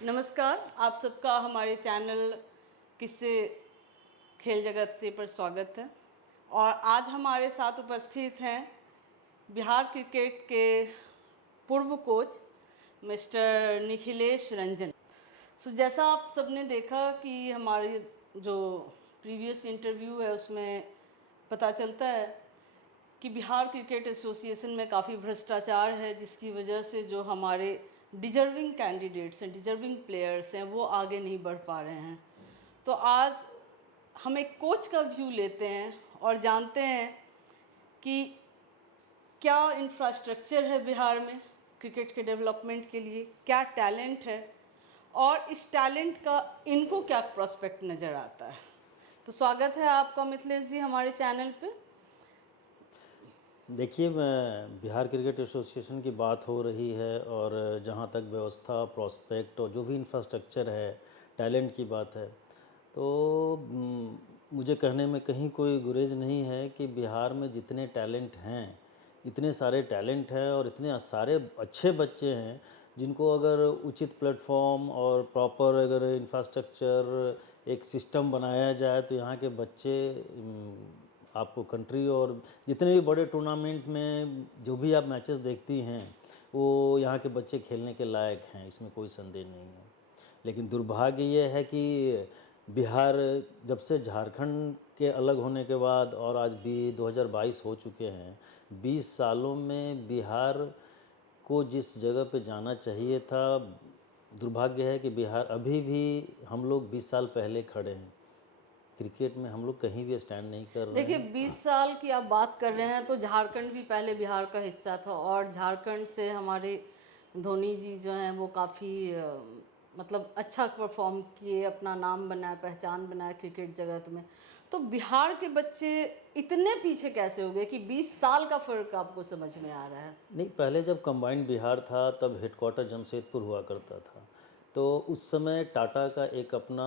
नमस्कार, आप सबका हमारे चैनल किस्से खेल जगत से पर स्वागत है। और आज हमारे साथ उपस्थित हैं बिहार क्रिकेट के पूर्व कोच मिस्टर निखिलेश रंजन। जैसा आप सबने देखा कि हमारी जो प्रीवियस इंटरव्यू है उसमें पता चलता है कि बिहार क्रिकेट एसोसिएशन में काफ़ी भ्रष्टाचार है, जिसकी वजह से जो हमारे डिजर्विंग कैंडिडेट्स हैं, डिजर्विंग प्लेयर्स हैं, वो आगे नहीं बढ़ पा रहे हैं। तो आज हम एक कोच का व्यू लेते हैं और जानते हैं कि क्या इंफ्रास्ट्रक्चर है बिहार में क्रिकेट के डेवलपमेंट के लिए, क्या टैलेंट है और इस टैलेंट का इनको क्या प्रोस्पेक्ट नज़र आता है। तो स्वागत है आपका मिथिलेश जी हमारे चैनल पे। देखिए, मैं बिहार क्रिकेट एसोसिएशन की बात हो रही है और जहाँ तक व्यवस्था, प्रॉस्पेक्ट और जो भी इंफ्रास्ट्रक्चर है, टैलेंट की बात है, तो मुझे कहने में कहीं कोई गुरेज नहीं है कि बिहार में जितने टैलेंट हैं, इतने सारे टैलेंट हैं और इतने सारे अच्छे बच्चे हैं जिनको अगर उचित प्लेटफॉर्म और प्रॉपर अगर इंफ्रास्ट्रक्चर एक सिस्टम बनाया जाए तो यहाँ के बच्चे आपको कंट्री और जितने भी बड़े टूर्नामेंट में जो भी आप मैचेस देखती हैं वो यहाँ के बच्चे खेलने के लायक हैं, इसमें कोई संदेह नहीं है। लेकिन दुर्भाग्य ये है कि बिहार जब से झारखंड के अलग होने के बाद और आज भी 2022 हो चुके हैं, 20 सालों में बिहार को जिस जगह पे जाना चाहिए था, दुर्भाग्य है कि बिहार अभी भी हम लोग 20 साल पहले खड़े हैं। क्रिकेट में हम लोग कहीं भी स्टैंड नहीं कर रहे देखिए, हैं। 20 साल की आप बात कर रहे हैं तो झारखंड भी पहले बिहार का हिस्सा था और झारखंड से हमारे धोनी जी जो हैं वो काफ़ी मतलब अच्छा परफॉर्म किए, अपना नाम बनाया, पहचान बनाया क्रिकेट जगत में। तो बिहार के बच्चे इतने पीछे कैसे हो गए कि 20 साल का फ़र्क आपको समझ में आ रहा है? नहीं, पहले जब कंबाइंड बिहार था तब हेडक्वार्टर जमशेदपुर हुआ करता था, तो उस समय टाटा का एक अपना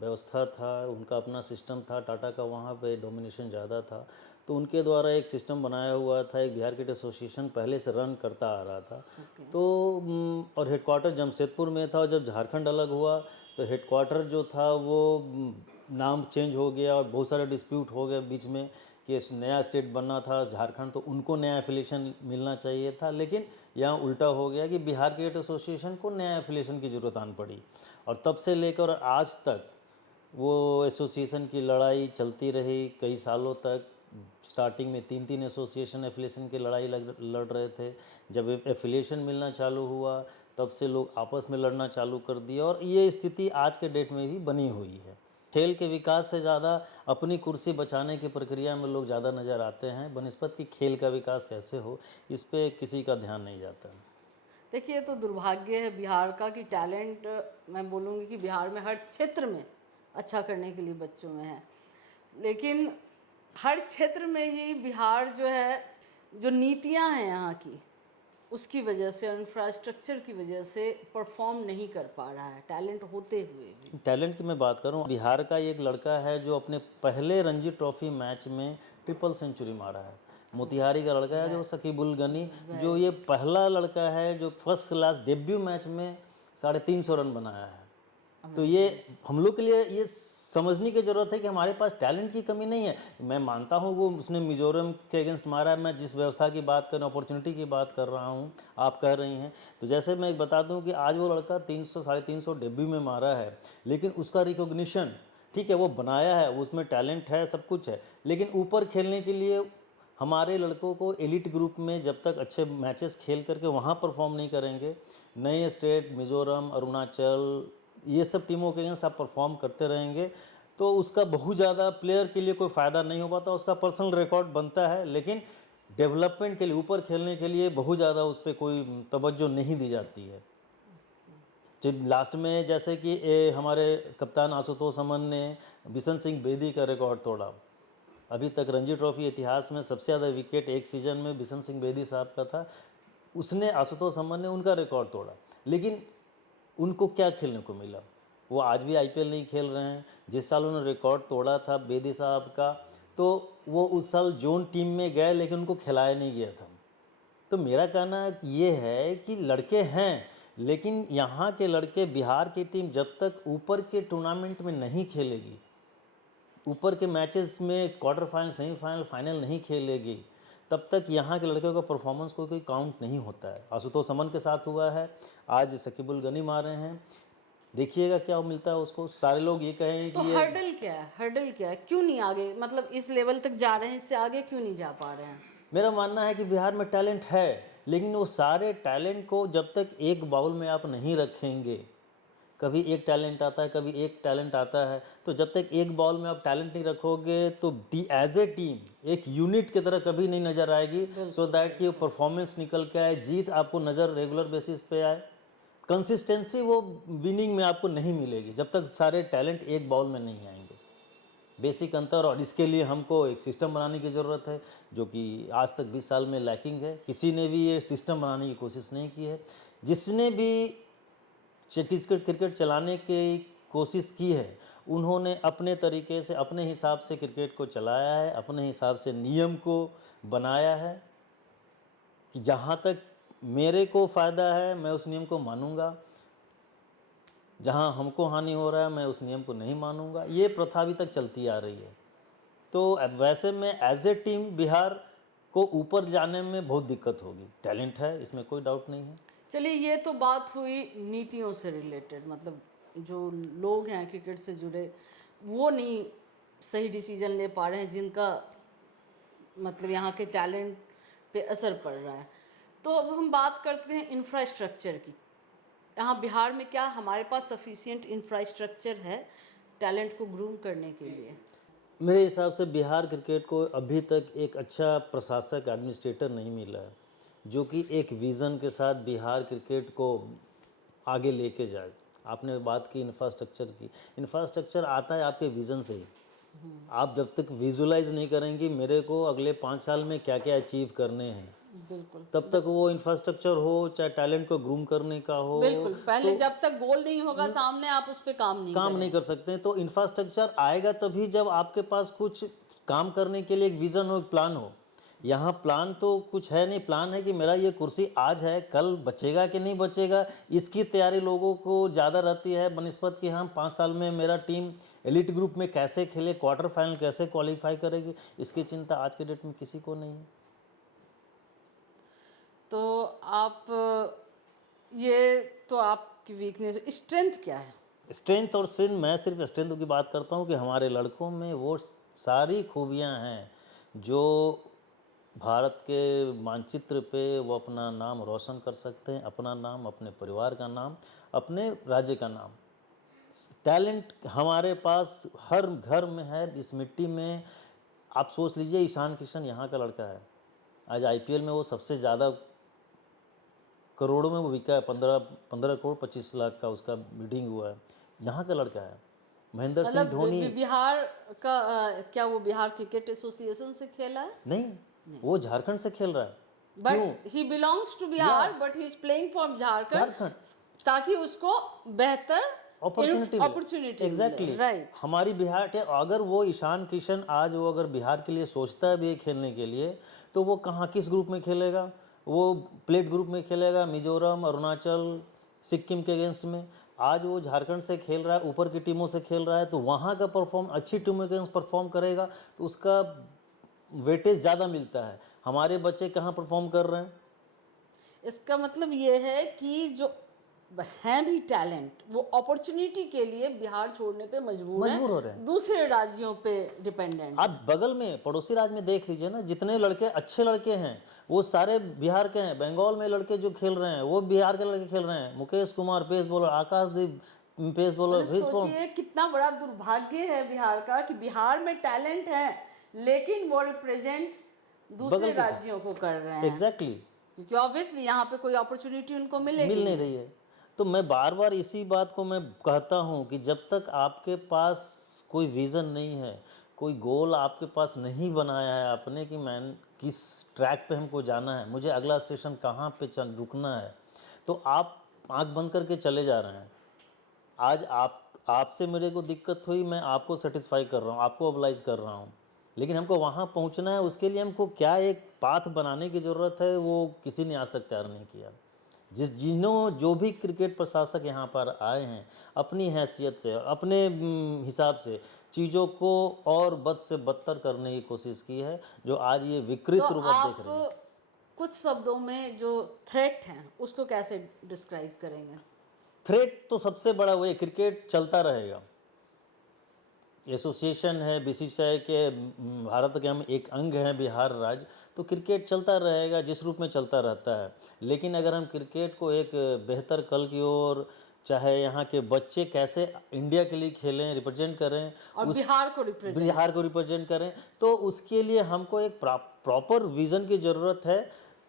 व्यवस्था था, उनका अपना सिस्टम था, टाटा का वहाँ पे डोमिनेशन ज़्यादा था, तो उनके द्वारा एक सिस्टम बनाया हुआ था, एक बिहार क्रिकेट एसोसिएशन पहले से रन करता आ रहा था। तो और हेडक्वार्टर जमशेदपुर में था और जब झारखंड अलग हुआ तो हेडक्वार्टर जो था वो नाम चेंज हो गया और बहुत सारे डिस्प्यूट हो गए बीच में कि नया स्टेट बनना था झारखंड, तो उनको नया एफिलिएशन मिलना चाहिए था, लेकिन यहाँ उल्टा हो गया कि बिहार क्रिकेट एसोसिएशन को नया एफिलिएशन की ज़रूरत आन पड़ी और तब से लेकर आज तक वो एसोसिएशन की लड़ाई चलती रही कई सालों तक। स्टार्टिंग में 3 एसोसिएशन एफिलिएशन की लड़ाई लड़ रहे थे। जब एफिलिएशन मिलना चालू हुआ तब से लोग आपस में लड़ना चालू कर दिया और ये स्थिति आज के डेट में भी बनी हुई है। खेल के विकास से ज़्यादा अपनी कुर्सी बचाने की प्रक्रिया में लोग ज़्यादा नज़र आते हैं, बनिस्बत कि खेल का विकास कैसे हो इस पे किसी का ध्यान नहीं जाता। देखिए, तो दुर्भाग्य है बिहार का कि टैलेंट, मैं बोलूँगी कि बिहार में हर क्षेत्र में अच्छा करने के लिए बच्चों में है, लेकिन हर क्षेत्र में ही बिहार जो है, जो नीतियाँ हैं यहाँ की, उसकी वजह से, इंफ्रास्ट्रक्चर की वजह से परफॉर्म नहीं कर पा रहा है टैलेंट होते हुए भी। टैलेंट की मैं बात करूं, बिहार का एक लड़का है जो अपने पहले रणजी ट्रॉफी मैच में ट्रिपल सेंचुरी मारा है। मोतिहारी का लड़का है जो सकीबुल गनी, जो ये पहला लड़का है जो फर्स्ट क्लास डेब्यू मैच में 350 रन बनाया है। तो ये हम लोग के लिए ये समझने की ज़रूरत है कि हमारे पास टैलेंट की कमी नहीं है। मैं मानता हूँ वो उसने मिजोरम के अगेंस्ट मारा है, मैं जिस व्यवस्था की बात कर रहा हूँ, अपॉर्चुनिटी की बात कर रहा हूँ, आप कह रही हैं। तो जैसे मैं बता दूँ कि आज वो लड़का 300-350 डेब्यू में मारा है, लेकिन उसका रिकॉग्निशन, ठीक है वो बनाया है, उसमें टैलेंट है, सब कुछ है, लेकिन ऊपर खेलने के लिए हमारे लड़कों को एलिट ग्रुप में जब तक अच्छे मैचेस खेल करके वहाँ परफॉर्म नहीं करेंगे, नए स्टेट मिज़ोरम, अरुणाचल, ये सब टीमों के अगेंस्ट आप परफॉर्म करते रहेंगे तो उसका बहुत ज़्यादा प्लेयर के लिए कोई फ़ायदा नहीं हो पाता। उसका पर्सनल रिकॉर्ड बनता है, लेकिन डेवलपमेंट के लिए, ऊपर खेलने के लिए बहुत ज़्यादा उस पर कोई तवज्जो नहीं दी जाती है। जब लास्ट में जैसे कि हमारे कप्तान आशुतोष अमन ने बिशन सिंह बेदी का रिकॉर्ड तोड़ा। अभी तक रणजी ट्रॉफी इतिहास में सबसे ज़्यादा विकेट एक सीज़न में बिशन सिंह बेदी साहब का था, उसने, आशुतोष अमन ने उनका रिकॉर्ड तोड़ा, लेकिन उनको क्या खेलने को मिला? वो आज भी आईपीएल नहीं खेल रहे हैं। जिस साल उन्होंने रिकॉर्ड तोड़ा था बेदी साहब का, तो वो उस साल जोन टीम में गए लेकिन उनको खिलाया नहीं गया था। तो मेरा कहना ये है कि लड़के हैं, लेकिन यहाँ के लड़के, बिहार की टीम जब तक ऊपर के टूर्नामेंट में नहीं खेलेगी, ऊपर के मैचेस में क्वार्टर फाइनल, सेमीफाइनल, फाइनल नहीं खेलेगी, तब तक यहाँ के लड़कों का परफॉर्मेंस को कोई काउंट नहीं होता है। आशुतोष अमन के साथ हुआ है, आज शकीबुल गनी मारे हैं, देखिएगा क्या मिलता है उसको। सारे लोग ये कहें तो कि ये हर्डल क्या है, हर्डल क्या है, क्यों नहीं आगे, मतलब इस लेवल तक जा रहे हैं, इससे आगे क्यों नहीं जा पा रहे हैं? मेरा मानना है कि बिहार में टैलेंट है, लेकिन वो सारे टैलेंट को जब तक एक बाउल में आप नहीं रखेंगे, कभी एक टैलेंट आता है, कभी एक टैलेंट आता है, तो जब तक एक बाउल में आप टैलेंट नहीं रखोगे तो एज ए टीम एक यूनिट की तरह कभी नहीं नज़र आएगी, सो दैट कि परफॉर्मेंस निकल के आए, जीत आपको नज़र रेगुलर बेसिस पे आए। कंसिस्टेंसी वो विनिंग में आपको नहीं मिलेगी जब तक सारे टैलेंट एक बाउल में नहीं आएंगे। बेसिक अंतर, और इसके लिए हमको एक सिस्टम बनाने की ज़रूरत है, जो कि आज तक 20 साल में लैकिंग है। किसी ने भी ये सिस्टम बनाने की कोशिश नहीं की है। जिसने भी क्रिकेट चलाने की कोशिश की है, उन्होंने अपने तरीके से, अपने हिसाब से क्रिकेट को चलाया है, अपने हिसाब से नियम को बनाया है कि जहाँ तक मेरे को फ़ायदा है मैं उस नियम को मानूंगा, जहाँ हमको हानि हो रहा है मैं उस नियम को नहीं मानूंगा। ये प्रथा अभी तक चलती आ रही है। तो अब वैसे में एज ए टीम बिहार को ऊपर जाने में बहुत दिक्कत होगी। टैलेंट है, इसमें कोई डाउट नहीं है। चलिए, ये तो बात हुई नीतियों से रिलेटेड, मतलब जो लोग हैं क्रिकेट से जुड़े वो नहीं सही डिसीजन ले पा रहे हैं, जिनका मतलब यहाँ के टैलेंट पे असर पड़ रहा है। तो अब हम बात करते हैं इंफ्रास्ट्रक्चर की। यहाँ बिहार में क्या हमारे पास सफिशिएंट इंफ्रास्ट्रक्चर है टैलेंट को ग्रूम करने के लिए? मेरे हिसाब से बिहार क्रिकेट को अभी तक एक अच्छा प्रशासक, एडमिनिस्ट्रेटर नहीं मिला है, जो कि एक विज़न के साथ बिहार क्रिकेट को आगे लेके जाए। आपने बात की इंफ्रास्ट्रक्चर की, इंफ्रास्ट्रक्चर आता है आपके विज़न से ही। आप जब तक विजुलाइज नहीं करेंगे मेरे को अगले 5 साल में क्या क्या अचीव करने हैं, बिल्कुल, तब तक वो इंफ्रास्ट्रक्चर हो चाहे टैलेंट को ग्रूम करने का हो, बिल्कुल। पहले जब तक गोल नहीं होगा सामने, आप उस पर काम नहीं कर सकते। तो इंफ्रास्ट्रक्चर आएगा तभी जब आपके पास कुछ काम करने के लिए एक विज़न हो, एक प्लान हो। यहाँ प्लान तो कुछ है नहीं। प्लान है कि मेरा ये कुर्सी आज है, कल बचेगा कि नहीं बचेगा, इसकी तैयारी लोगों को ज़्यादा रहती है बनिस्बत कि हम 5 साल में मेरा टीम एलिट ग्रुप में कैसे खेले, क्वार्टर फाइनल कैसे क्वालिफाई करेगी, इसकी चिंता आज के डेट में किसी को नहीं है। तो आप ये तो आपकी वीकनेस, स्ट्रेंथ क्या है? स्ट्रेंथ और सिन, मैं सिर्फ स्ट्रेंथ की बात करता हूँ कि हमारे लड़कों में वो सारी खूबियाँ हैं जो भारत के मानचित्र पे वो अपना नाम रोशन कर सकते हैं, अपना नाम, अपने परिवार का नाम, अपने राज्य का नाम। टैलेंट हमारे पास हर घर में है, इस मिट्टी में। आप सोच लीजिए, ईशान किशन यहाँ का लड़का है, आज आईपीएल में वो सबसे ज़्यादा करोड़ों में वो बिका है, 15 करोड़ 25 लाख का उसका बिडिंग हुआ है, यहाँ का लड़का है। महेंद्र सिंह धोनी बिहार का क्या वो बिहार क्रिकेट एसोसिएशन से खेला है? नहीं, वो झारखंड से खेल रहा है। But he belongs to Bihar, but he is playing for Jharkhand, ताकि उसको बेहतर अपॉर्चुनिटी एग्जैक्टली राइट। हमारी बिहार के, अगर वो ईशान किशन आज वो अगर बिहार के लिए सोचता है भी खेलने के लिए, तो वो कहाँ, किस ग्रुप में खेलेगा? वो प्लेट ग्रुप में खेलेगा, मिजोरम, अरुणाचल, सिक्किम के अगेंस्ट में। आज वो झारखंड से खेल रहा है, ऊपर की टीमों से खेल रहा है, तो वहाँ का परफॉर्म अच्छी टीमों के अगेंस्ट परफॉर्म करेगा तो उसका वेटेज ज़्यादा मिलता है। हमारे बच्चे कहाँ परफॉर्म कर रहे हैं? इसका मतलब ये है कि जो हैं भी टैलेंट, वो अपॉर्चुनिटी के लिए बिहार छोड़ने पे मजबूर हो रहे हैं, दूसरे राज्यों पे डिपेंडेंट। आप बगल में पड़ोसी राज्य में देख लीजिए ना, जितने लड़के अच्छे लड़के हैं वो सारे बिहार के हैं। बंगाल में लड़के जो खेल रहे हैं वो बिहार के लड़के खेल रहे हैं। मुकेश कुमार पेस बॉलर, आकाशदीप पेस बॉलर। सोचिए कितना बड़ा दुर्भाग्य है बिहार का कि बिहार में टैलेंट है लेकिन वो रिप्रेजेंट दूसरे राज्यों को कर रहे हैं। एग्जैक्टली, क्योंकि ऑब्वियसली यहाँ पे कोई अपॉर्चुनिटी उनको मिल नहीं रही है। तो मैं बार बार इसी बात को मैं कहता हूँ कि जब तक आपके पास कोई विज़न नहीं है, कोई गोल आपके पास नहीं बनाया है आपने कि मैं किस ट्रैक पे हमको जाना है, मुझे अगला स्टेशन कहाँ पे रुकना है, तो आप आंख बंद करके चले जा रहे हैं। आज आपसे मेरे को दिक्कत हुई, मैं आपको सेटिस्फाई कर रहा हूँ, आपको ओबलाइज कर रहा हूँ, लेकिन हमको वहाँ पहुँचना है। उसके लिए हमको क्या एक पाथ बनाने की ज़रूरत है, वो किसी ने आज तक तैयार नहीं किया। जो भी क्रिकेट प्रशासक यहाँ पर आए हैं, अपनी हैसियत से, अपने हिसाब से चीज़ों को और बद से बदतर करने की कोशिश की है, जो आज ये विकृत तो रूप आप देख रहे हैं। आप कुछ शब्दों में जो थ्रेट हैं उसको कैसे डिस्क्राइब करेंगे? थ्रेट तो सबसे बड़ा वही, क्रिकेट चलता रहेगा। एसोसिएशन है बीसीसीआई के, भारत के हम एक अंग हैं बिहार राज्य, तो क्रिकेट चलता रहेगा जिस रूप में चलता रहता है। लेकिन अगर हम क्रिकेट को एक बेहतर कल की ओर, चाहे यहाँ के बच्चे कैसे इंडिया के लिए खेलें, रिप्रेजेंट करें और बिहार को रिप्रेजेंट करें, तो उसके लिए हमको एक प्रॉपर विज़न की ज़रूरत है।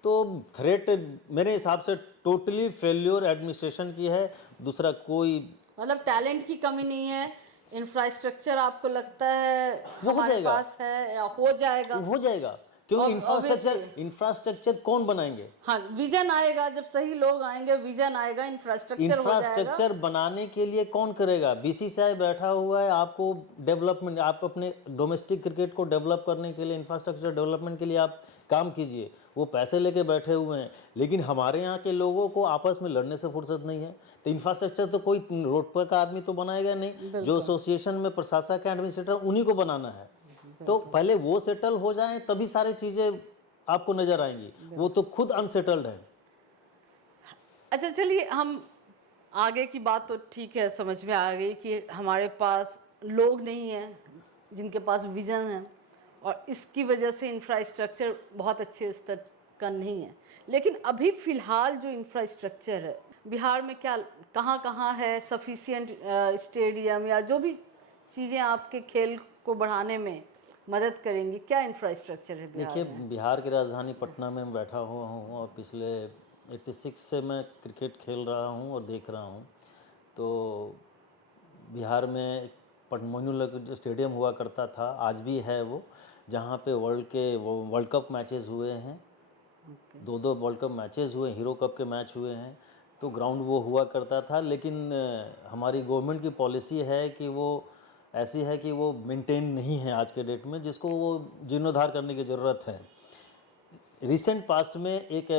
तो थ्रेट मेरे हिसाब से टोटली फेल्योर एडमिनिस्ट्रेशन की है, दूसरा कोई। मतलब टैलेंट की कमी नहीं है, इंफ्रास्ट्रक्चर आपको लगता है वो हो हमारे जाएगा। पास है या हो जाएगा? हो जाएगा, क्योंकि Obviously। इंफ्रास्ट्रक्चर कौन बनाएंगे? हाँ, विजन आएगा, जब सही लोग आएंगे विजन आएगा, इंफ्रास्ट्रक्चर हो जाएगा। इंफ्रास्ट्रक्चर बनाने के लिए कौन करेगा? बीसीसीआई बैठा हुआ है, आपको डेवलपमेंट, आप अपने डोमेस्टिक क्रिकेट को डेवलप करने के लिए, इंफ्रास्ट्रक्चर डेवलपमेंट के लिए आप काम कीजिए, वो पैसे लेके बैठे हुए हैं। लेकिन हमारे यहाँ के लोगों को आपस में लड़ने से फुर्सत नहीं है। तो इंफ्रास्ट्रक्चर तो कोई रोड पर का आदमी तो बनाएगा नहीं, जो एसोसिएशन में प्रशासक है, एडमिनिस्ट्रेटर, उन्हीं को बनाना है। तो पहले वो सेटल हो जाएं, तभी सारी चीज़ें आपको नज़र आएंगी। वो तो खुद अनसेटल्ड है। अच्छा, चलिए हम आगे की बात तो ठीक है, समझ में आ गई कि हमारे पास लोग नहीं हैं जिनके पास विजन है, और इसकी वजह से इंफ्रास्ट्रक्चर बहुत अच्छे स्तर का नहीं है। लेकिन अभी फ़िलहाल जो इंफ्रास्ट्रक्चर है बिहार में, क्या कहाँ कहाँ है सफिशिएंट स्टेडियम या जो भी चीज़ें आपके खेल को बढ़ाने में मदद करेंगी, क्या इंफ्रास्ट्रक्चर है बिहार देखिए, में? बिहार की राजधानी पटना में मैं बैठा हुआ हूँ और पिछले 86 से मैं क्रिकेट खेल रहा हूँ और देख रहा हूँ। तो बिहार में मोइनुल स्टेडियम हुआ करता था, आज भी है वो, जहाँ पे वर्ल्ड कप मैचेस हुए हैं। दो वर्ल्ड कप मैचेस हुए, हीरो कप के मैच हुए हैं। तो ग्राउंड वो हुआ करता था, लेकिन हमारी गवर्नमेंट की पॉलिसी है कि वो ऐसी है कि वो मेंटेन नहीं है आज के डेट में, जिसको वो जीर्णोद्धार करने की ज़रूरत है। रिसेंट पास्ट में एक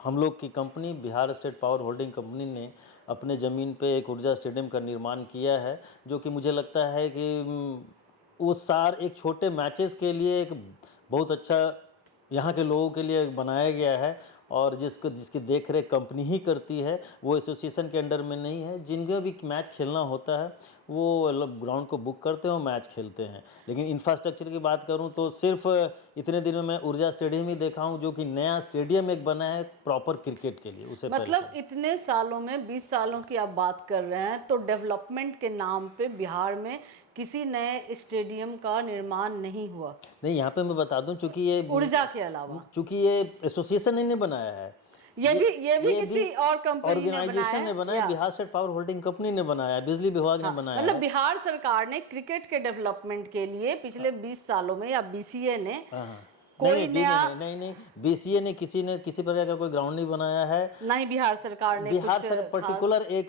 हम लोग की company Bihar state power holding company ने अपने ज़मीन पे एक ऊर्जा स्टेडियम का निर्माण किया है, जो कि मुझे लगता है कि वो एक छोटे मैचेस के लिए एक बहुत अच्छा यहाँ के लोगों के लिए बनाया गया है। और जिसकी देख रेख कंपनी ही करती है, वो एसोसिएशन के अंडर में नहीं है। जिनका भी मैच खेलना होता है वो ग्राउंड को बुक करते हैं और मैच खेलते हैं। लेकिन इंफ्रास्ट्रक्चर की बात करूं तो सिर्फ इतने दिनों में ऊर्जा स्टेडियम ही देखा हूं, जो कि नया स्टेडियम एक बना है प्रॉपर क्रिकेट के लिए। उसे मतलब इतने सालों में, 20 सालों की आप बात कर रहे हैं, तो डेवलपमेंट के नाम पे बिहार में किसी नए स्टेडियम का निर्माण नहीं हुआ? नहीं, यहाँ पे मैं बता दूं, चूंकि ये ऊर्जा के अलावा, चूंकि ये एसोसिएशन ने बनाया है, ये भी किसी और कंपनी ऑर्गेनाइजेशन ने बनाया, Bihar state power holding company ने बनाया, बिजली विभाग ने बनाया। मतलब बिहार सरकार ने क्रिकेट के डेवलपमेंट के लिए पिछले 20 सालों में, या बीसीए ने कोई नया नहीं, बीसीए ने किसी प्रकार का कोई ग्राउंड नहीं बनाया है। नहीं, बिहार सरकार ने पर्टिकुलर एक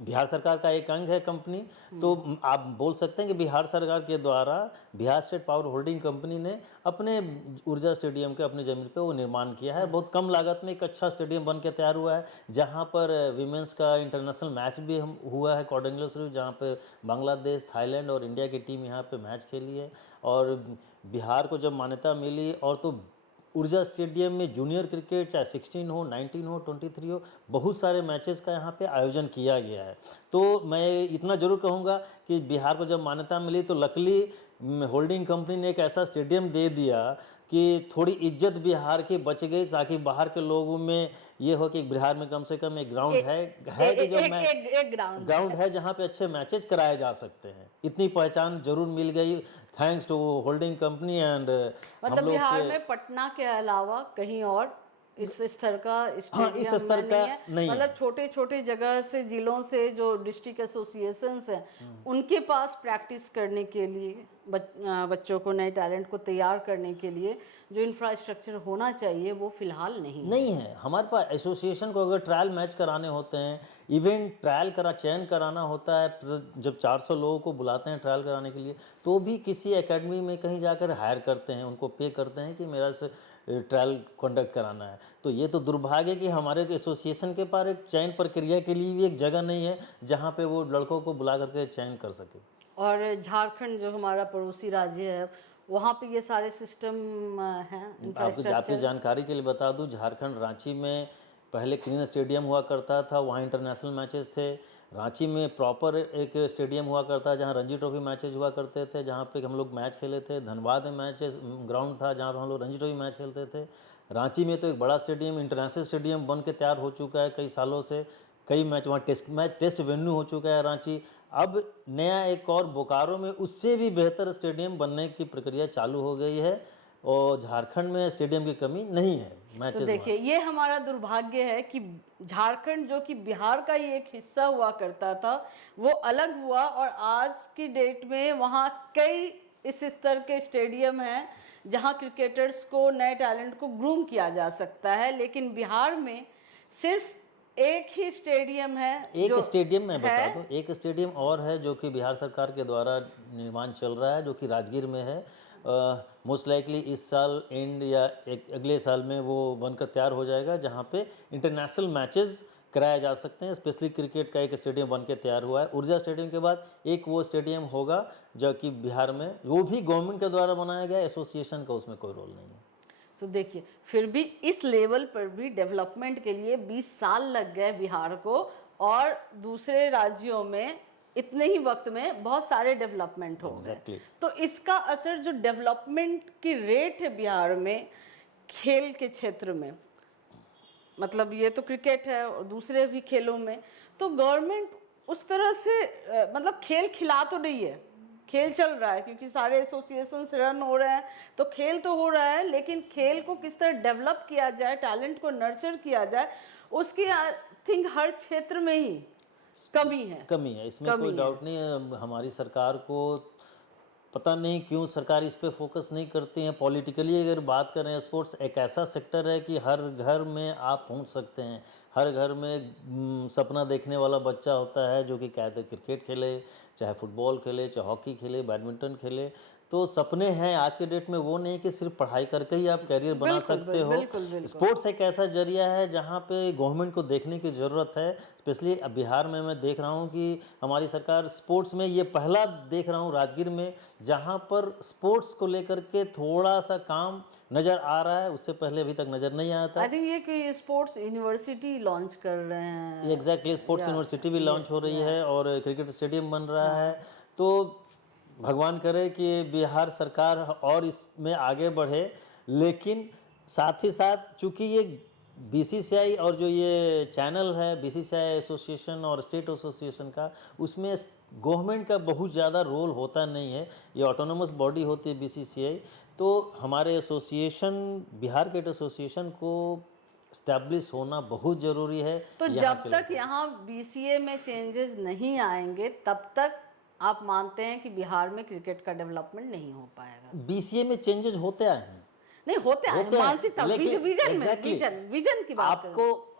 बिहार सरकार का एक अंग है कंपनी। तो आप बोल सकते हैं कि बिहार सरकार के द्वारा Bihar state power holding company ने अपने ऊर्जा स्टेडियम के अपनी जमीन पे वो निर्माण किया है। बहुत कम लागत में एक अच्छा स्टेडियम बन के तैयार हुआ है, जहाँ पर विमेंस का इंटरनेशनल मैच भी हुआ है कोऑर्डिनेशन, जहाँ पे बांग्लादेश, थाईलैंड और इंडिया की टीम यहाँ पे मैच खेली है। और बिहार को जब मान्यता मिली, और तो ऊर्जा स्टेडियम में जूनियर क्रिकेट चाहे 16 हो, 19 हो, 23 हो, बहुत सारे मैचेस का यहाँ पे आयोजन किया गया है। तो मैं इतना ज़रूर कहूँगा कि बिहार को जब मान्यता मिली तो लकली होल्डिंग कंपनी ने एक ऐसा स्टेडियम दे दिया कि थोड़ी इज्जत बिहार की बच गई, ताकि बाहर के लोगों में ये हो कि बिहार में कम से कम एक ग्राउंड है कि जो ग्राउंड है जहाँ पे अच्छे मैचेस कराए जा सकते हैं। इतनी पहचान जरूर मिल गई thanks to holding company. And मतलब बिहार में पटना के अलावा कहीं और इस स्तर का स्टेडियम इस स्तर का नहीं, मतलब छोटे छोटे जगह से, जिलों से जो डिस्ट्रिक्ट एसोसिएशंस हैं, उनके पास प्रैक्टिस करने के लिए, बच्चों को, नए टैलेंट को तैयार करने के लिए जो इंफ्रास्ट्रक्चर होना चाहिए वो फिलहाल नहीं है। हमारे पास एसोसिएशन को अगर ट्रायल मैच कराने होते हैं, इवेंट ट्रायल चयन कराना होता है, जब 400 लोगों को बुलाते हैं ट्रायल कराने के लिए, तो भी किसी एकेडमी में कहीं जाकर हायर करते हैं, उनको पे करते हैं कि मेरा से ट्रायल कंडक्ट कराना है। तो ये तो दुर्भाग्य है कि हमारे एसोसिएशन के पास एक चयन प्रक्रिया के लिए भी एक जगह नहीं है जहाँ पे वो लड़कों को बुला करके चयन कर सके। और झारखंड जो हमारा पड़ोसी राज्य है, वहाँ पे ये सारे सिस्टम हैं, आपकी इंफ्रास्ट्रक्चर। जानकारी के लिए बता दूं, झारखंड रांची में पहले क्लीन स्टेडियम हुआ करता था, वहाँ इंटरनेशनल मैचेस थे। रांची में प्रॉपर एक स्टेडियम हुआ करता है जहाँ रणजी ट्रॉफी मैचेस हुआ करते थे, जहाँ पे हम लोग मैच खेले थे। धनबाद में मैचेस ग्राउंड था जहाँ पे हम लोग रणजी ट्रॉफी मैच खेलते थे। रांची में तो एक बड़ा स्टेडियम, इंटरनेशनल स्टेडियम बन के तैयार हो चुका है कई सालों से। कई मैच वहाँ टेस्ट वेन्यू हो चुका है रांची। अब नया एक और बोकारो में उससे भी बेहतर स्टेडियम बनने की प्रक्रिया चालू हो गई है और झारखंड में स्टेडियम की कमी नहीं है तो मैचेस। देखिए, ये हमारा दुर्भाग्य है कि झारखंड जो कि बिहार का ही एक हिस्सा हुआ करता था, वो अलग हुआ और आज की डेट में वहाँ कई इस स्तर के स्टेडियम हैं जहाँ क्रिकेटर्स को, नए टैलेंट को ग्रूम किया जा सकता है। लेकिन बिहार में सिर्फ एक ही स्टेडियम है। एक जो स्टेडियम मैं बता है, दूं, एक स्टेडियम और है जो कि बिहार सरकार के द्वारा निर्माण चल रहा है, जो कि राजगीर में है। मोस्ट लाइकली इस साल एंड या एक अगले साल में वो बनकर तैयार हो जाएगा, जहाँ पे इंटरनेशनल मैचेस कराए जा सकते हैं। स्पेशली क्रिकेट का एक स्टेडियम बन के तैयार हुआ है। ऊर्जा स्टेडियम के बाद एक वो स्टेडियम होगा जो कि बिहार में, वो भी गवर्नमेंट के द्वारा बनाया गया, एसोसिएशन का उसमें कोई रोल नहीं है। तो देखिए, फिर भी इस लेवल पर भी डेवलपमेंट के लिए 20 साल लग गए बिहार को, और दूसरे राज्यों में इतने ही वक्त में बहुत सारे डेवलपमेंट हो गए। Exactly. तो इसका असर जो डेवलपमेंट की रेट है बिहार में खेल के क्षेत्र में, मतलब ये तो क्रिकेट है और दूसरे भी खेलों में, तो गवर्नमेंट उस तरह से मतलब खेल खिला तो नहीं है। खेल चल रहा है क्योंकि सारे एसोसिएशंस रन हो रहे हैं, तो खेल तो हो रहा है, लेकिन खेल को किस तरह डेवलप किया जाए, टैलेंट को नर्चर किया जाए, उसकी आई थिंक हर क्षेत्र में ही कमी है। इसमें कोई डाउट नहीं है। हमारी सरकार को पता नहीं क्यों सरकार इस पे फोकस नहीं करती है। पॉलिटिकली अगर बात करें, स्पोर्ट्स एक ऐसा सेक्टर है कि हर घर में आप पहुंच सकते हैं। हर घर में सपना देखने वाला बच्चा होता है जो कि कहते क्रिकेट खेले, चाहे फुटबॉल खेले, चाहे हॉकी खेले, बैडमिंटन खेले। तो सपने हैं आज के डेट में, वो नहीं कि सिर्फ पढ़ाई करके ही आप कैरियर बना सकते हो। स्पोर्ट्स एक ऐसा जरिया है जहाँ पे गवर्नमेंट को देखने की ज़रूरत है। स्पेशली बिहार में मैं देख रहा हूँ कि हमारी सरकार स्पोर्ट्स में, ये पहला देख रहा हूँ राजगीर में जहाँ पर स्पोर्ट्स को लेकर के थोड़ा सा काम नज़र आ रहा है। उससे पहले अभी तक नज़र नहीं आया था। आई थिंक ये कि स्पोर्ट्स यूनिवर्सिटी लॉन्च कर रहे हैं। एग्जैक्टली, स्पोर्ट्स यूनिवर्सिटी भी लॉन्च हो रही है और क्रिकेट स्टेडियम बन रहा है। तो भगवान करे कि बिहार सरकार और इसमें आगे बढ़े। लेकिन साथ ही साथ चूंकि ये बीसीसीआई और जो ये चैनल है बीसीसीआई एसोसिएशन और स्टेट एसोसिएशन का, उसमें गवर्नमेंट का बहुत ज़्यादा रोल होता नहीं है। ये ऑटोनोमस बॉडी होती है बीसीसीआई। तो हमारे एसोसिएशन, बिहार क्रिकेट एसोसिएशन को स्टैब्लिश होना बहुत ज़रूरी है। तो जब तक यहाँ बीसीए में चेंजेस नहीं आएंगे, तब तक आप मानते हैं कि बिहार में क्रिकेट का डेवलपमेंट नहीं हो पाएगा? बीसीए में चेंजेस होते आए हैं, नहीं होते हैं, मानसिकता, विजन की बात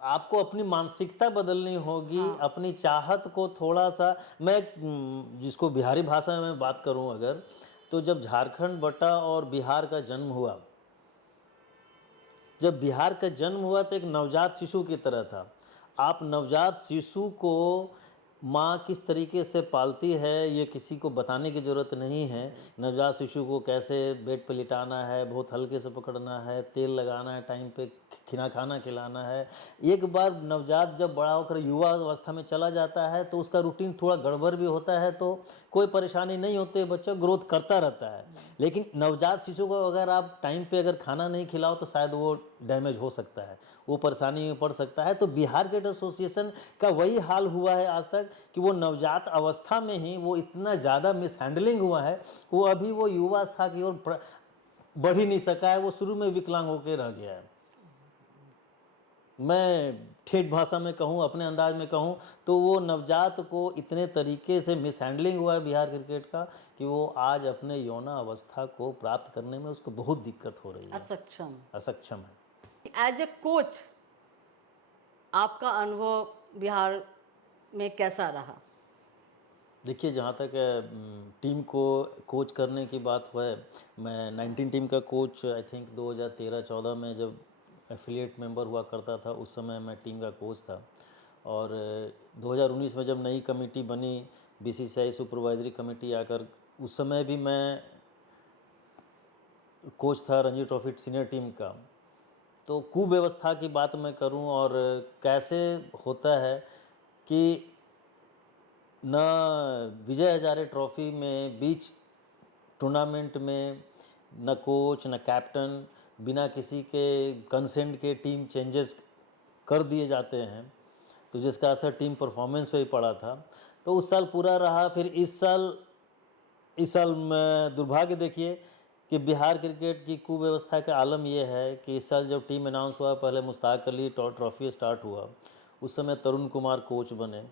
आपको अपनी मानसिकता बदलनी होगी। हाँ। अपनी चाहत को थोड़ा सा, मैं जिसको बिहारी भाषा में बात करूं अगर, तो जब झारखंड बटा और बिहार का जन्म हुआ, जब बिहार का जन्म हुआ तो एक नवजात शिशु की तरह था। आप नवजात शिशु को माँ किस तरीके से पालती है ये किसी को बताने की ज़रूरत नहीं है। नवजात शिशु को कैसे बेड पर लिटाना है, बहुत हल्के से पकड़ना है, तेल लगाना है, टाइम पे खाना खिलाना है। एक बार नवजात जब बड़ा होकर युवा अवस्था में चला जाता है तो उसका रूटीन थोड़ा गड़बड़ भी होता है, तो कोई परेशानी नहीं होती है, बच्चा ग्रोथ करता रहता है। लेकिन नवजात शिशु को अगर आप टाइम पे अगर खाना नहीं खिलाओ तो शायद वो डैमेज हो सकता है, वो परेशानी में पड़ सकता है। तो बिहार क्रिकेट एसोसिएशन का वही हाल हुआ है आज तक कि वो नवजात अवस्था में ही वो इतना ज़्यादा मिसहैंडलिंग हुआ है, वो अभी वो युवावस्था की ओर बढ़ ही नहीं सका है, वो शुरू में विकलांग होकर रह गया है। मैं ठेठ भाषा में कहूँ, अपने अंदाज में कहूँ, तो वो नवजात को इतने तरीके से मिसहैंडलिंग हुआ है बिहार क्रिकेट का कि वो आज अपने यौना अवस्था को प्राप्त करने में उसको बहुत दिक्कत हो रही है, असक्षम है। एज ए कोच आपका अनुभव बिहार में कैसा रहा? देखिए, जहाँ तक टीम को कोच करने की बात है, मैं 19 टीम का कोच आई थिंक 2013-14 में जब एफिलिएट मेंबर हुआ करता था, उस समय मैं टीम का कोच था। और 2019 में जब नई कमेटी बनी, बीसीसीआई सुपरवाइजरी कमेटी आकर, उस समय भी मैं कोच था रणजी ट्रॉफी सीनियर टीम का। तो कुव्यवस्था की बात मैं करूं और कैसे होता है कि न विजय हजारे ट्रॉफी में बीच टूर्नामेंट में न कोच न कैप्टन, बिना किसी के कंसेंट के टीम चेंजेस कर दिए जाते हैं, तो जिसका असर टीम परफॉर्मेंस पे ही पड़ा था। तो उस साल पूरा रहा। फिर इस साल में दुर्भाग्य देखिए कि बिहार क्रिकेट की कुव्यवस्था का आलम यह है कि इस साल जब टीम अनाउंस हुआ, पहले मुश्ताक अली ट्रॉफी स्टार्ट हुआ, उस समय तरुण कुमार कोच बने।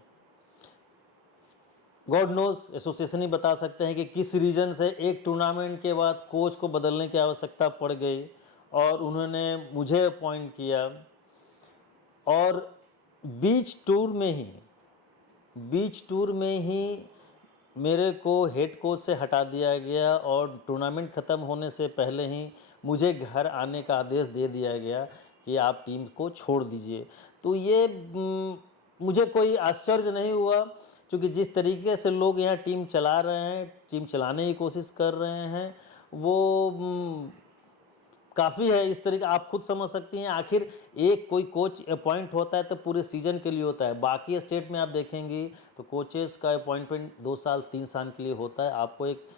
गॉड नोज, एसोसिएशन ही बता सकते हैं कि किस रीजन से एक टूर्नामेंट के बाद कोच को बदलने की आवश्यकता पड़ गई और उन्होंने मुझे अपॉइंट किया। और बीच टूर में ही मेरे को हेड कोच से हटा दिया गया और टूर्नामेंट ख़त्म होने से पहले ही मुझे घर आने का आदेश दे दिया गया कि आप टीम को छोड़ दीजिए। तो ये मुझे कोई आश्चर्य नहीं हुआ, क्योंकि जिस तरीके से लोग यहाँ टीम चला रहे हैं, टीम चलाने की कोशिश कर रहे हैं, वो काफ़ी है। इस तरीके आप खुद समझ सकती हैं, आखिर एक कोई कोच अपॉइंट होता है तो पूरे सीजन के लिए होता है। बाकी स्टेट में आप देखेंगी तो कोचेस का अपॉइंटमेंट 2 साल 3 साल के लिए होता है। आपको एक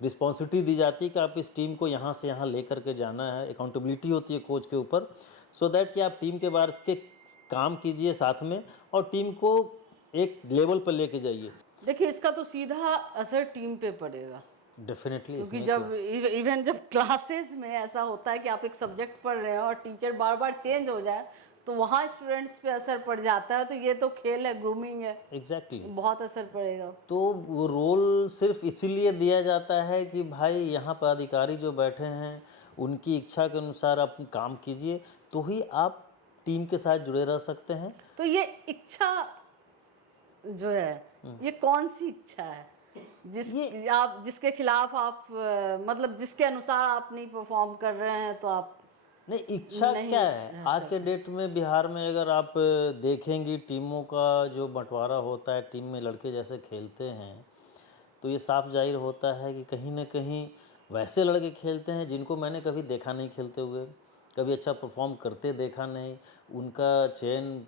रिस्पॉन्सिबिलिटी दी जाती है कि आप इस टीम को यहाँ से यहाँ लेकर के जाना है, अकाउंटेबिलिटी होती है कोच के ऊपर, सो दैट कि आप टीम के बाहर के काम कीजिए साथ में और टीम को एक लेवल पर लेके जाइए। देखिए, इसका तो सीधा असर टीम पे पड़ेगा, डेफिनेटली, क्योंकि जब इवन जब क्लासेस में ऐसा होता है कि आप एक सब्जेक्ट पढ़ रहे हैं और टीचर बार बार चेंज हो जाए तो वहाँ स्टूडेंट्स पे असर पड़ जाता है। तो ये तो खेल है, ग्रूमिंग है, एग्जैक्टली बहुत असर पड़ेगा। तो वो रोल सिर्फ इसीलिए दिया जाता है कि भाई यहाँ पर अधिकारी जो बैठे हैं उनकी इच्छा के अनुसार आप काम कीजिए, तो ही आप टीम के साथ जुड़े रह सकते हैं। तो ये इच्छा जो है, ये कौन सी इच्छा है जिसके खिलाफ आप मतलब जिसके अनुसार आप नहीं परफॉर्म कर रहे हैं तो आप नहीं, इच्छा क्या है आज के डेट में बिहार में? अगर आप देखेंगी टीमों का जो बंटवारा होता है, टीम में लड़के जैसे खेलते हैं, तो ये साफ जाहिर होता है कि कहीं ना कहीं वैसे लड़के खेलते हैं जिनको मैंने कभी देखा नहीं खेलते हुए, कभी अच्छा परफॉर्म करते देखा नहीं, उनका चयन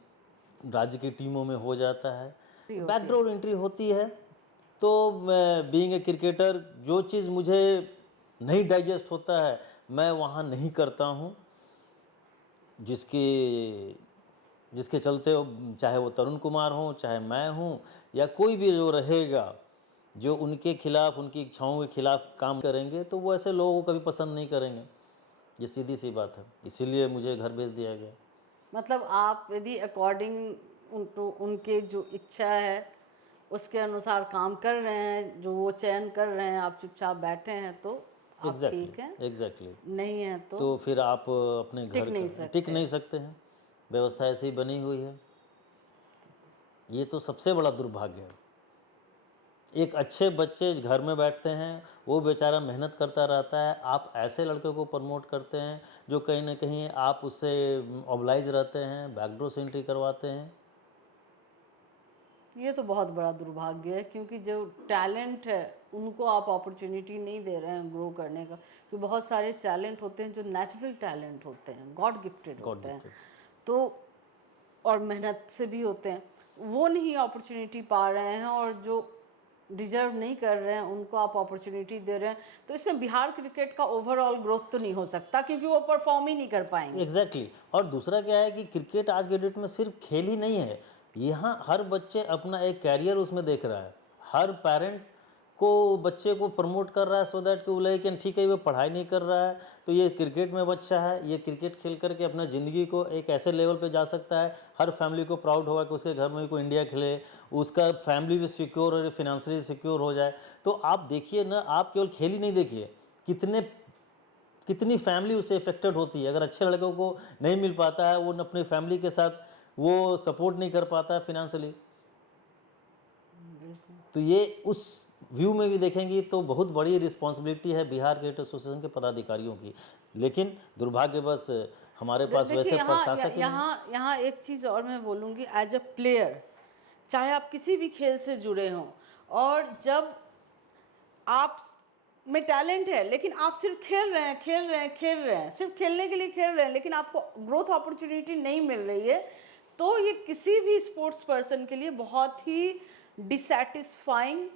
राज्य की टीमों में हो जाता है, बैकडोर एंट्री होती है। तो बीइंग ए क्रिकेटर, जो चीज़ मुझे नहीं डाइजेस्ट होता है मैं वहाँ नहीं करता हूँ, जिसके चलते चाहे वो तरुण कुमार हो, चाहे मैं हूँ, या कोई भी जो रहेगा जो उनके खिलाफ, उनकी इच्छाओं के खिलाफ काम करेंगे, तो वो ऐसे लोगों को कभी पसंद नहीं करेंगे। ये सीधी सी बात है, इसीलिए मुझे घर भेज दिया गया। मतलब आप यदि अकॉर्डिंग उनके जो इच्छा है उसके अनुसार काम कर रहे हैं, जो वो चयन कर रहे हैं, आप चुपचाप बैठे हैं तो आप ठीक है, एग्जैक्टली नहीं है तो फिर आप अपने घर टिक नहीं सकते हैं। व्यवस्था ऐसी बनी हुई है। ये तो सबसे बड़ा दुर्भाग्य है। एक अच्छे बच्चे घर में बैठते हैं, वो बेचारा मेहनत करता रहता है, आप ऐसे लड़के को प्रमोट करते हैं जो कहीं ना कहीं आप उससे ऑब्लाइज रहते हैं, बैकडोर से एंट्री करवाते हैं। ये तो बहुत बड़ा दुर्भाग्य है, क्योंकि जो टैलेंट है उनको आप अपॉर्चुनिटी नहीं दे रहे हैं ग्रो करने का। क्योंकि बहुत सारे टैलेंट होते हैं जो नेचुरल टैलेंट होते हैं, गॉड गिफ्टेड होते हैं, तो और मेहनत से भी होते हैं, वो नहीं अपॉर्चुनिटी पा रहे हैं, और जो डिजर्व नहीं कर रहे हैं उनको आप अपॉर्चुनिटी दे रहे हैं। तो इसमें बिहार क्रिकेट का ओवरऑल ग्रोथ तो नहीं हो सकता, क्योंकि वो परफॉर्म ही नहीं कर पाएंगे। एग्जैक्टली और दूसरा क्या है कि क्रिकेट आज के डेट में सिर्फ खेल ही नहीं है, यहाँ हर बच्चे अपना एक कैरियर उसमें देख रहा है। हर पेरेंट को बच्चे को प्रमोट कर रहा है सो दैट कि वो लगे कि ठीक है, वो पढ़ाई नहीं कर रहा है तो ये क्रिकेट में बच्चा है, ये क्रिकेट खेल करके अपना ज़िंदगी को एक ऐसे लेवल पे जा सकता है। हर फैमिली को प्राउड होगा कि उसके घर में भी कोई इंडिया खेले, उसका फैमिली भी सिक्योर हो, फिनेंशियली सिक्योर हो जाए। तो आप देखिए ना, आप केवल खेल ही नहीं देखिए, कितनी फैमिली उससे इफेक्टेड होती है। अगर अच्छे लड़कों को नहीं मिल पाता है, वो अपनी फैमिली के साथ वो सपोर्ट नहीं कर पाता है फिनेंशियली, तो ये उस व्यू में भी देखेंगी तो बहुत बड़ी रिस्पॉन्सिबिलिटी है बिहार क्रिकेट एसोसिएशन के पदाधिकारियों की। लेकिन दुर्भाग्यवश हमारे पास देखिए वैसे यहाँ प्रशासक ही नहीं। यहाँ एक चीज़ और मैं बोलूँगी, एज अ प्लेयर, चाहे आप किसी भी खेल से जुड़े हों, और जब आप में टैलेंट है लेकिन आप सिर्फ खेल रहे हैं, सिर्फ खेलने के लिए खेल रहे हैं, लेकिन आपको ग्रोथ अपॉर्चुनिटी नहीं मिल रही है, तो ये किसी भी स्पोर्ट्स पर्सन के लिए बहुत ही डिसैटिस्फाइंग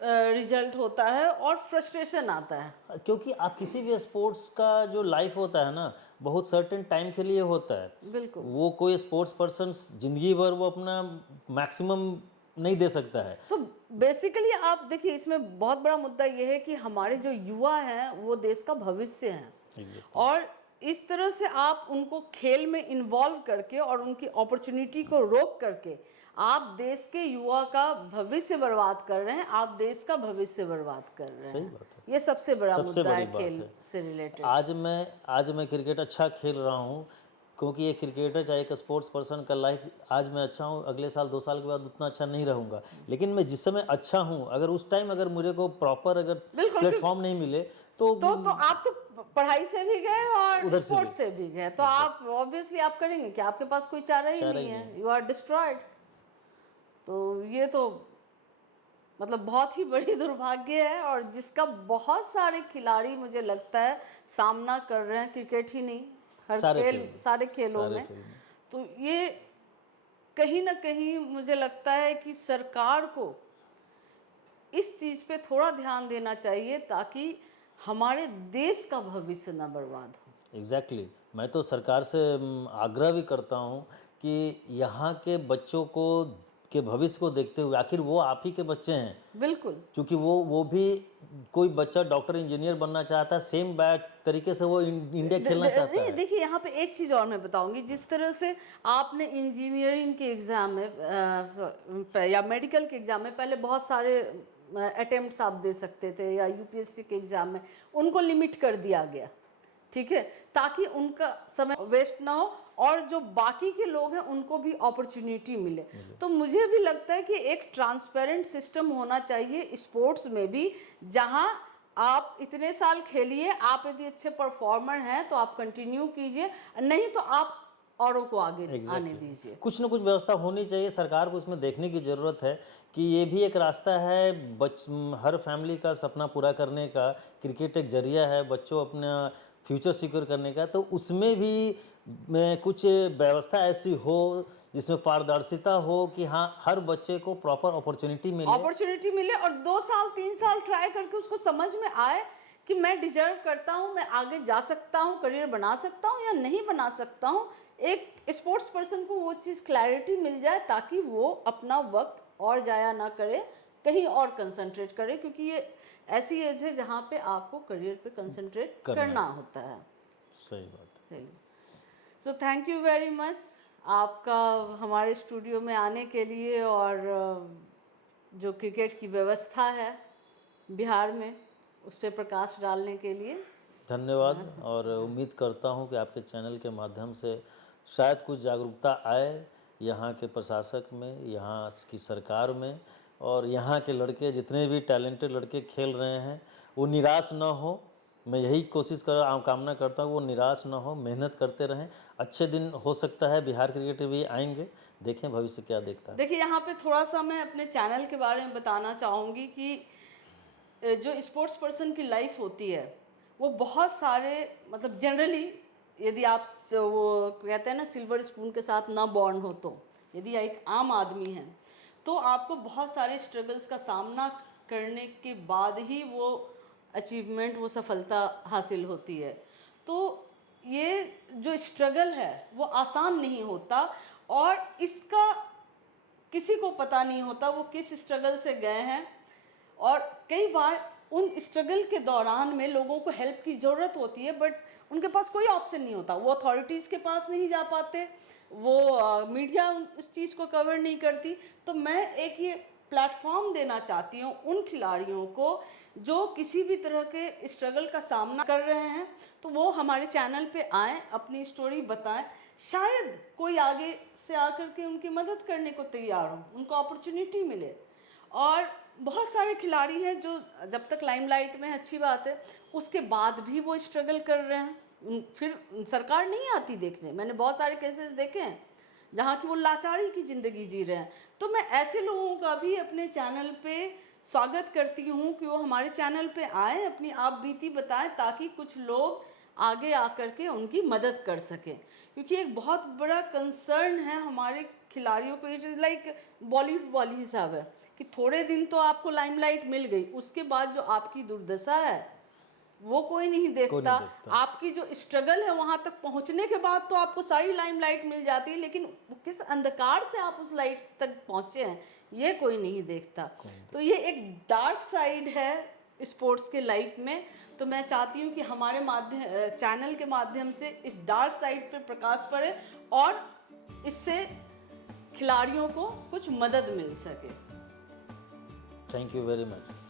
रिजल्ट होता है और फ्रस्ट्रेशन आता है। क्योंकि आप किसी भी स्पोर्ट्स का जो लाइफ होता है ना, बहुत सर्टेन टाइम के लिए होता है। बिल्कुल। वो कोई स्पोर्ट्स पर्सन जिंदगी भर वो अपना मैक्सिमम नहीं दे सकता है। तो बेसिकली आप देखिए, इसमें बहुत बड़ा मुद्दा ये है कि हमारे जो युवा हैं वो देश का भविष्य हैं। और इस तरह से आप उनको खेल में इन्वॉल्व करके और उनकी अपॉर्चुनिटी को रोक करके आप देश के युवा का भविष्य बर्बाद कर रहे हैं, आप देश का भविष्य बर्बाद कर रहे हैं। सही बात है। ये सबसे बड़ा मुद्दा है बड़ी खेल बात है। से रिलेटेड। आज मैं क्रिकेट अच्छा खेल रहा हूँ क्योंकि ये क्रिकेटर चाहे एक स्पोर्ट्स पर्सन का लाइफ, आज मैं अच्छा हूँ, अगले साल 2 साल के बाद उतना अच्छा नहीं रहूँगा, लेकिन मैं जिस समय अच्छा हूँ, अगर उस टाइम अगर मुझे को प्रॉपर अगर प्लेटफॉर्म नहीं मिले तो आप तो पढ़ाई से भी गए और उधर से स्पोर्ट्स से भी गए, तो आप ऑब्वियसली आप करेंगे कि आपके पास कोई चारा ही नहीं है, यू आर डिस्ट्रॉयड। तो ये तो मतलब बहुत ही बड़ी दुर्भाग्य है, और जिसका बहुत सारे खिलाड़ी मुझे लगता है सामना कर रहे हैं, क्रिकेट ही नहीं, हर सारे खेलों में। तो ये कहीं ना कहीं मुझे लगता है कि सरकार को इस चीज़ पे थोड़ा ध्यान देना चाहिए ताकि हमारे देश का भविष्य ना बर्बाद हो। एग्जैक्टली मैं तो सरकार से आग्रह भी करता हूँ कि यहाँ के बच्चों को के भविष्य को देखते हुए, आखिर वो आप ही के बच्चे हैं। बिल्कुल। क्योंकि वो भी कोई बच्चा डॉक्टर इंजीनियर बनना चाहता है, सेम बैट तरीके से वो इंडिया खेलना चाहता है। देखिए यहाँ पे एक चीज़ और मैं बताऊंगी, जिस तरह से आपने इंजीनियरिंग के एग्ज़ाम में या मेडिकल के एग्ज़ाम में पहले बहुत सारे अटेम्प्ट्स आप दे सकते थे, या यूपीएससी के एग्ज़ाम में उनको लिमिट कर दिया गया, ठीक है, ताकि उनका समय वेस्ट ना हो और जो बाकी के लोग हैं उनको भी अपॉर्चुनिटी मिले। तो मुझे भी लगता है कि एक ट्रांसपेरेंट सिस्टम होना चाहिए स्पोर्ट्स में भी, जहां आप इतने साल खेलिए, आप यदि अच्छे परफॉर्मर हैं तो आप कंटिन्यू कीजिए, नहीं तो आप औरों को आगे आने दीजिए। कुछ ना कुछ व्यवस्था होनी चाहिए, सरकार को इसमें देखने की ज़रूरत है कि ये भी एक रास्ता है हर फैमिली का सपना पूरा करने का। क्रिकेट एक जरिया है बच्चों अपना फ्यूचर सिक्योर करने का, तो उसमें भी कुछ व्यवस्था ऐसी हो जिसमें पारदर्शिता हो कि हाँ हर बच्चे को प्रॉपर अपॉर्चुनिटी मिले और 2 साल 3 साल ट्राई करके उसको समझ में आए कि मैं डिजर्व करता हूँ, मैं आगे जा सकता हूँ, करियर बना सकता हूँ या नहीं बना सकता हूँ। एक स्पोर्ट्स पर्सन को वो चीज़ क्लैरिटी मिल जाए ताकि वो अपना वक्त और जाया ना करे, कहीं और कंसंट्रेट करे, क्योंकि ये ऐसी एज है जहाँ पे आपको करियर पे कंसंट्रेट करना होता है। सही बात है। सही। So thank you very much आपका हमारे स्टूडियो में आने के लिए, और जो क्रिकेट की व्यवस्था है बिहार में उस पर प्रकाश डालने के लिए धन्यवाद। और उम्मीद करता हूँ कि आपके चैनल के माध्यम से शायद कुछ जागरूकता आए यहाँ के प्रशासक में, यहाँ की सरकार में, और यहाँ के लड़के जितने भी टैलेंटेड लड़के खेल रहे हैं वो निराश ना हो। मैं यही कामना करता हूँ वो निराश ना हो, मेहनत करते रहें, अच्छे दिन हो सकता है बिहार क्रिकेट भी आएंगे, देखें भविष्य क्या देखता है। देखिए यहाँ पे थोड़ा सा मैं अपने चैनल के बारे में बताना चाहूँगी कि जो स्पोर्ट्स पर्सन की लाइफ होती है वो बहुत सारे, मतलब जनरली यदि आप वो कहते हैं ना सिल्वर स्पून के साथ ना बॉर्न हो, तो यदि एक आम आदमी है तो आपको बहुत सारे स्ट्रगल्स का सामना करने के बाद ही वो अचीवमेंट, वो सफलता हासिल होती है। तो ये जो स्ट्रगल है वो आसान नहीं होता, और इसका किसी को पता नहीं होता वो किस स्ट्रगल से गए हैं, और कई बार उन स्ट्रगल के दौरान में लोगों को हेल्प की ज़रूरत होती है, बट उनके पास कोई ऑप्शन नहीं होता, वो अथॉरिटीज़ के पास नहीं जा पाते, वो मीडिया उस चीज़ को कवर नहीं करती। तो मैं एक ये प्लेटफॉर्म देना चाहती हूँ उन खिलाड़ियों को जो किसी भी तरह के स्ट्रगल का सामना कर रहे हैं, तो वो हमारे चैनल पे आएँ, अपनी स्टोरी बताएं। शायद कोई आगे से आकर के उनकी मदद करने को तैयार हो, उनको अपॉर्चुनिटी मिले। और बहुत सारे खिलाड़ी हैं जो जब तक लाइमलाइट में, अच्छी बात है, उसके बाद भी वो स्ट्रगल कर रहे हैं, फिर सरकार नहीं आती देखने। मैंने बहुत सारे केसेस देखे हैं जहाँ की वो लाचारी की ज़िंदगी जी रहे हैं। तो मैं ऐसे लोगों का भी अपने चैनल पे स्वागत करती हूँ कि वो हमारे चैनल पे आए, अपनी आप बीती बताएं, ताकि कुछ लोग आगे आकर के उनकी मदद कर सकें। क्योंकि एक बहुत बड़ा कंसर्न है हमारे खिलाड़ियों को, इट इज़ लाइक बॉलीवुड वाली हिसाब है कि थोड़े दिन तो आपको लाइमलाइट मिल गई, उसके बाद जो आपकी दुर्दशा है वो कोई नहीं देखता। आपकी जो स्ट्रगल है वहां तक पहुंचने के बाद तो आपको सारी लाइमलाइट मिल जाती है, लेकिन किस अंधकार से आप उस लाइट तक पहुंचे हैं ये कोई नहीं देखता। तो ये एक डार्क साइड है स्पोर्ट्स के लाइफ में। तो मैं चाहती हूँ कि हमारे माध्यम, चैनल के माध्यम से इस डार्क साइड पे प्रकाश पड़े और इससे खिलाड़ियों को कुछ मदद मिल सके। Thank you very much.